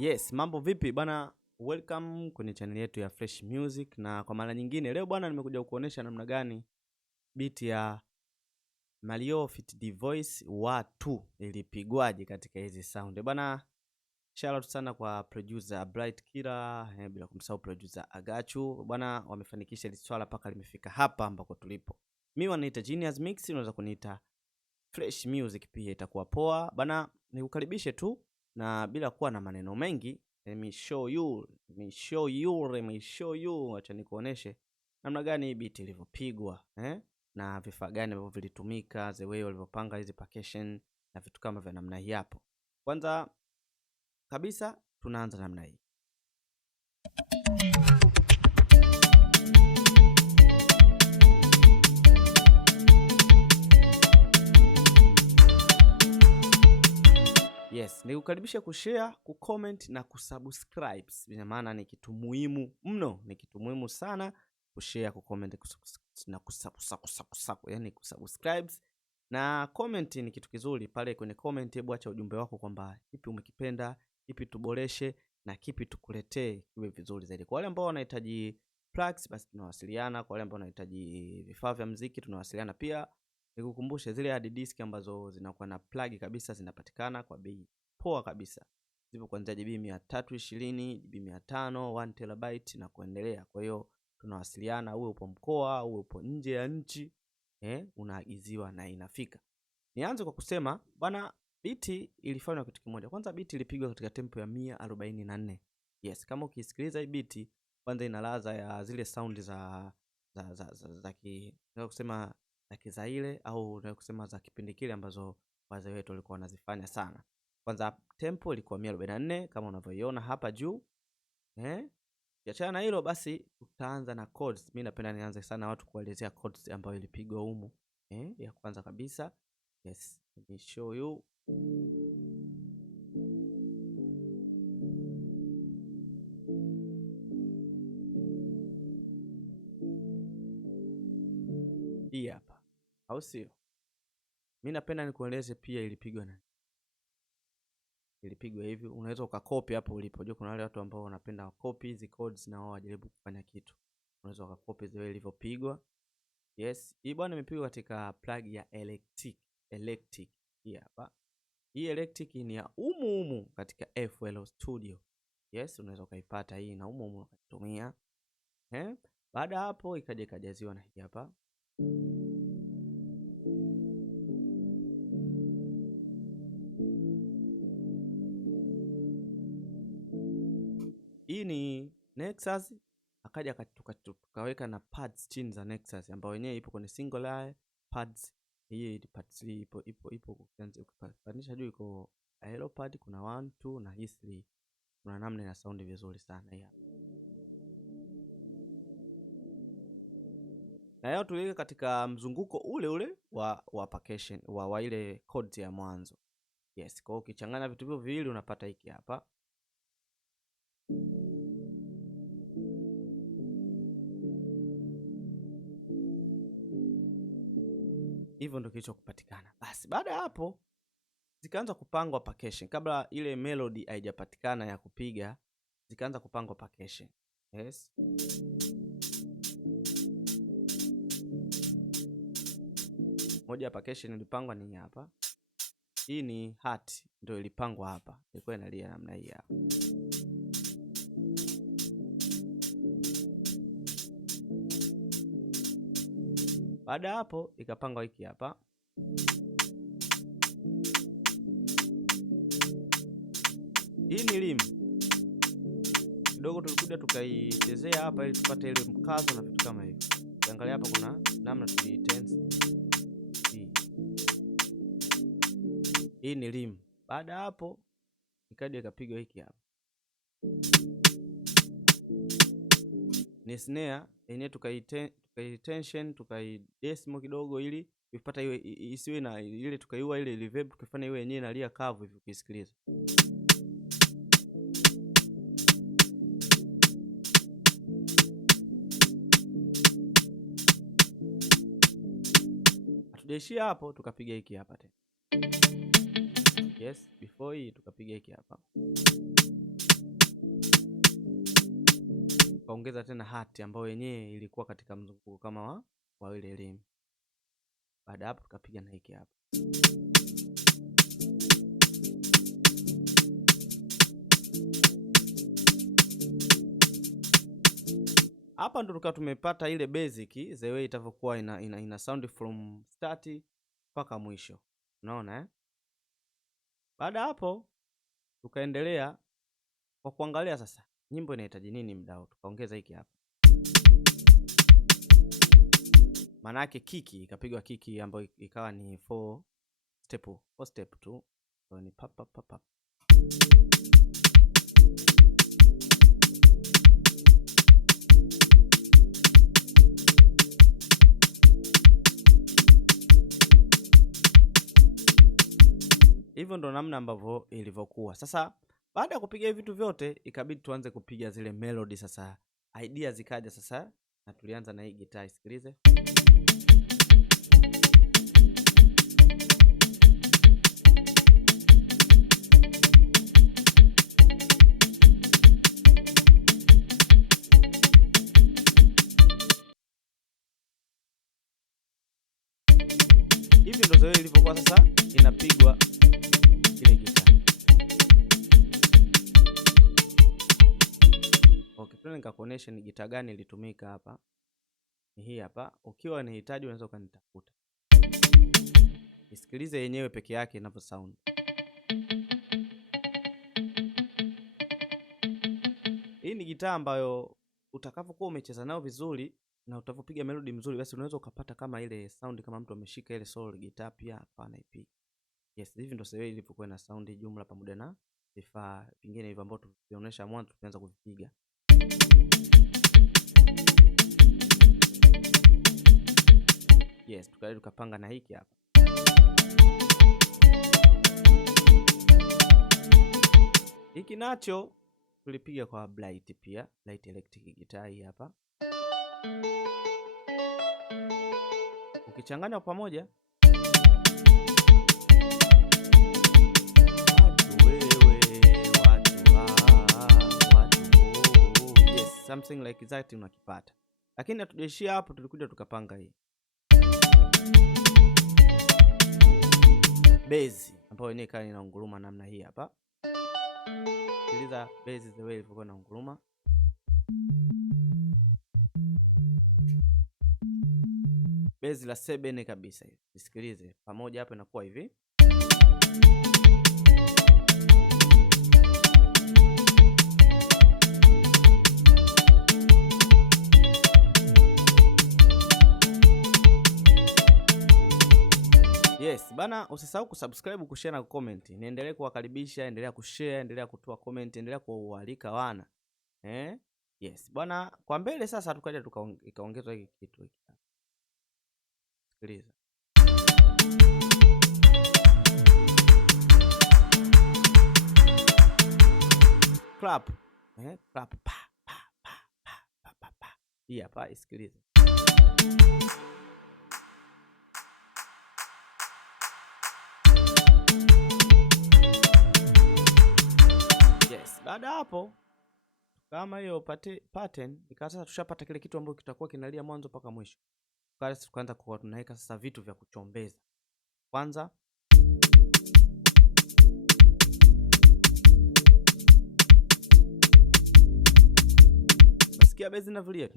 Yes, mambo vipi bana, welcome kwenye channel yetu ya Fresh Music, na kwa mara nyingine leo bwana nimekuja kukuonesha namna gani beat ya Mario Fit D Voice watu ilipigwaje katika hizi sound. Bana, shout out sana kwa producer Bright Killer, bila kumsahau producer Agachu. Bwana wamefanikisha hili swala paka limefika hapa ambako tulipo. Mimi wanaita Genius Mix, unaweza kuniita Fresh Music pia itakuwa poa. Bana nikukaribishe tu na bila kuwa na maneno mengi, let me show you, acha nikuoneshe namna gani beat ilivyopigwa, na vifaa gani ambavyo vilitumika, the way walivyopanga hizi percussion na vitu kama vya namna hii hapo. Kwanza kabisa tunaanza namna hii. Yes, nikukaribisha kushare, kucomment na kusubscribe. Ina maana ni kitu muhimu mno, ni kitu muhimu sana kushare, kucomment na kusubscribe, yani kusubscribe na comment ni kitu kizuri. Pale kwenye comment hebu acha ujumbe wako kwamba kipi umekipenda, kipi tuboreshe na kipi tukuletee kiwe vizuri zaidi. Kwa wale ambao wanahitaji plugs basi tunawasiliana, kwa wale ambao wanahitaji vifaa vya muziki tunawasiliana pia. Nikukumbushe zile hard disk ambazo zinakuwa na plug kabisa zinapatikana kwa bei poa kabisa. Zipo kuanzia GB 320, GB 500, 1 TB na kuendelea. Kwa hiyo tunawasiliana, uwe upo mkoa, uwe upo nje ya nchi, unaagiziwa na inafika. Nianze kwa kusema bwana, beat ilifanywa kitu kimoja. Kwanza beat ilipigwa katika tempo ya 144. Yes, kama ukisikiliza hii beat kwanza ina ladha ya zile sound za kusema za Kizaire au unaweza kusema za kipindi kile ambazo wazee wetu walikuwa wanazifanya sana. Kwanza tempo ilikuwa 144 kama unavyoiona hapa juu. Kiachana na hilo basi tutaanza na chords. Mimi napenda nianze sana watu kuelezea chords ambayo ilipigwa humu. Ya kwanza kabisa. Yes, let me show you. Hii hapa. Au sio? Mimi napenda nikueleze pia ilipigwa na ilipigwa hivi. Unaweza ukakopi hapo ulipo. Unajua kuna wale watu ambao wanapenda copy hizi chords na wao wajaribu kufanya kitu. Unaweza ukakopi zile ilivyopigwa. Yes, hii bwana imepigwa katika plug ya Electric. Hii hapa. Hii Electric ni ya umu katika FL Studio. Yes, unaweza ukaipata hii na umu ukatumia. Baada hapo ikaja ikajaziwa na hii hapa. Hii ni Nexus, akaja tukaweka na pads chini za Nexus ambayo yenyewe ipo kwenye single eye pads. Hii pads ipo ukipandisha juu iko hello pad, kuna 1 2 na hii 3. Kuna namna ina sound vizuri sana hii hapa. Na leo tuliweka katika mzunguko ule wa percussion wa ile chords ya mwanzo. Yes, kwa hiyo ukichanganya vitu hivyo viwili unapata hiki hapa. Hivyo ndio kilicho kupatikana. Basi baada hapo zikaanza kupangwa percussion. Kabla ile melody haijapatikana ya kupiga, zikaanza kupangwa percussion. Yes. Moja ya percussion ilipangwa ni hapa. Hii ni hat ndio ilipangwa hapa. Ilikuwa inalia namna hii hapa. Baada hapo ikapangwa hiki hapa. Hii ni rim. Kidogo tulikuja tukaichezea hapa ili tupate ile mkazo na vitu kama hivi. Angalia hapa kuna namna tulitense. Hii ni rim. Baada hapo ikaja ikapigwa hiki hapa. Ni snare yenyewe tukaitension tukaidesimo kidogo ili ipata iwe isiwe na ile tukaiua ile reverb tukifanya iwe yenyewe inalia kavu hivi ukisikiliza. Hatujaishia hapo, tukapiga hiki hapa tena. Yes, before hii tukapiga hiki hapa. tukaongeza tena hati ambayo yenyewe ilikuwa katika mzunguko kama wa ile elimu. Baada hapo tukapiga na hiki hapa. Hapa ndo tukawa tumepata ile basic the way itavyokuwa ina sound from start mpaka mwisho. Unaona Baada hapo tukaendelea kwa kuangalia sasa nyimbo inahitaji nini mdao. Tukaongeza hiki hapa. Maana yake kiki ikapigwa kiki ambayo ikawa ni 4 step tu. So ni pap pap pap. Hivyo ndo namna ambavyo ilivyokuwa. Sasa baada ya kupiga vitu vyote ikabidi tuanze kupiga zile melody sasa. Idea zikaja sasa na tulianza na hii gitaa. Sikilize. Hivi ndo zoe ilivyokuwa sasa inapigwa ile gitaa. Okay, tuone nikakuonesha ni gitaa gani ilitumika hapa. Ni hii hapa. Ukiwa unahitaji unaweza ukanitafuta. Isikilize yenyewe peke yake inavyo sound. Hii ni gitaa ambayo utakapokuwa umecheza nayo vizuri na utakapopiga melody mzuri, basi unaweza ukapata kama ile sound kama mtu ameshika ile soul gitaa pia hapana ipi. Yes, hivi ndo sewe ilivyokuwa na sound jumla pamoja na vifaa vingine hivyo ambavyo tulionyesha mwanzo tuanza kuvipiga. Yes, tukapanga na hiki hapa. Hiki nacho tulipiga kwa Blight pia, Blight electric guitar hii hapa. Ukichanganya pamoja yes, something like that unakipata. Lakini hatujaishia hapo, tulikuja tukapanga hii base ambayo yenyewe kali inaunguruma namna hii hapa. Sikiliza base the way ilivyokuwa inaunguruma. Base la 7 kabisa hivi. Nisikilize pamoja hapa inakuwa hivi. Yes, bana usisahau kusubscribe, kushare na kucomment. Niendelee kuwakaribisha, endelea kushare, endelea kutoa comment, endelea kualika wana. Yes, bana kwa mbele sasa tukaja ikaongezwa hiki kitu hiki. Sikiliza. Clap. Clap pa pa pa pa pa pa. Hii hapa isikilize. Yes, baada hapo kama hiyo pattern ikawa sasa tushapata kile kitu ambacho kitakuwa kinalia mwanzo mpaka mwisho. Tukaanza kwa tunaweka sasa vitu vya kuchombeza. Kwanza nasikia bezi inavulia.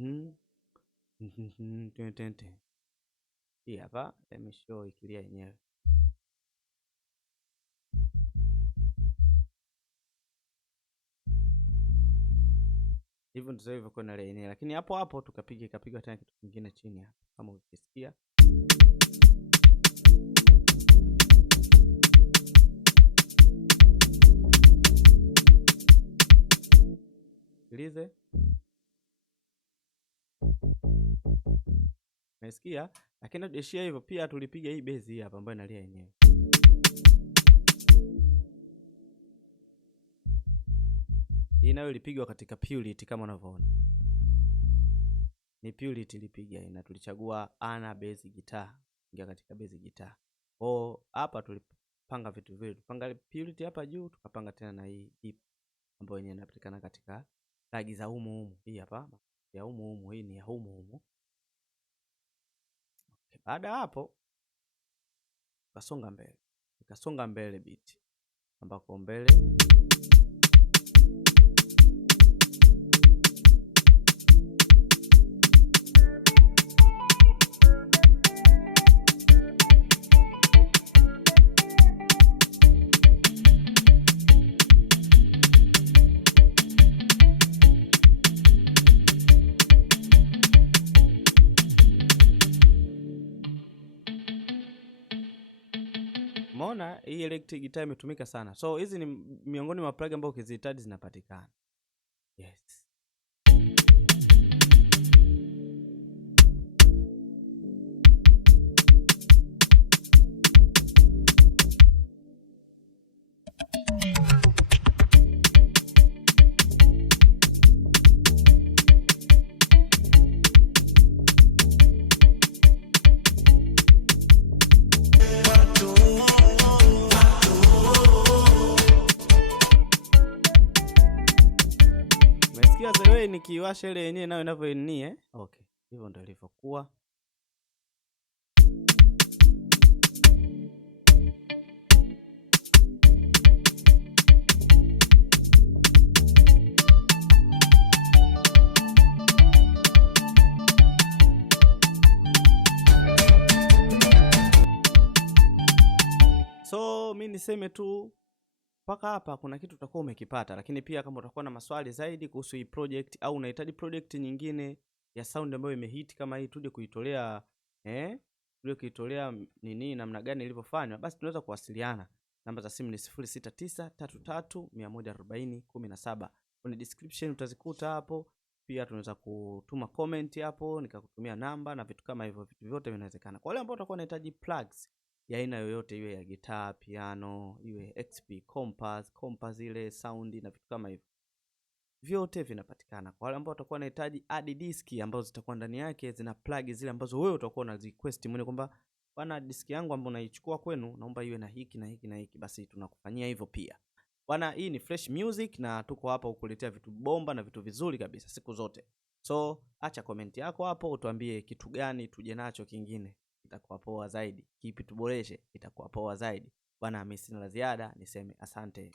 Hii hapa imeshow ikilia yenyewe. Hivyo ndio hivyo kwa na yenyewe, lakini hapo ikapigwa tena kitu kingine chini hapa kama ukisikia. Sikilize. Nasikia, lakini tuishia hivyo pia tulipiga hii base hii hapa ambayo inalia yenyewe. Hii nayo ilipigwa katika Purity kama unavyoona. Ni Purity ilipiga na tulichagua ana bass guitar, ingia katika bass guitar. Hapa tulipanga vitu vile. Tupanga Purity hapa juu, tukapanga tena na hii ambayo yenyewe inapatikana katika plug za humu. Hii hapa ya humu, hii ni ya humu. Okay, baada hapo tukasonga mbele beat ambako mbele Umeona hii electric guitar imetumika sana. So hizi ni miongoni mwa plug ambao ukizihitaji zinapatikana. Yes. Nikiwasha ile yenyewe nayo inavyoinie. Okay, hivyo ndio ilivyokuwa. So mimi niseme tu mpaka hapa kuna kitu utakuwa umekipata, lakini pia kama utakuwa na maswali zaidi kuhusu hii project au unahitaji project nyingine ya sound ambayo imehit kama hii tuje kuitolea nini namna gani ilivyofanywa, basi tunaweza kuwasiliana. Namba za simu ni 0693340117. Kwenye description utazikuta hapo. Pia tunaweza kutuma comment hapo nikakutumia namba na vitu kama hivyo. Vitu vyote vinawezekana. Kwa wale ambao utakuwa unahitaji plugs ya aina yoyote, iwe ya guitar, piano, iwe XP, compass ile sound na vitu kama hivyo, vyote vinapatikana. Kwa wale ambao watakuwa wanahitaji hard disk ambazo zitakuwa ndani yake zina plug zile ambazo wewe utakuwa una request mwenyewe kwamba bwana, disk yangu ambayo naichukua kwenu naomba iwe na hiki na hiki na hiki, basi tunakufanyia hivyo pia. Bwana, hii ni Fresh Music na tuko hapa kukuletea vitu bomba na vitu vizuri kabisa siku zote. So acha comment yako hapo, utuambie kitu gani tuje nacho kingine, itakuwa poa zaidi. Kipi tuboreshe, itakuwa poa zaidi. Bwana, mimi sina la ziada, niseme asante.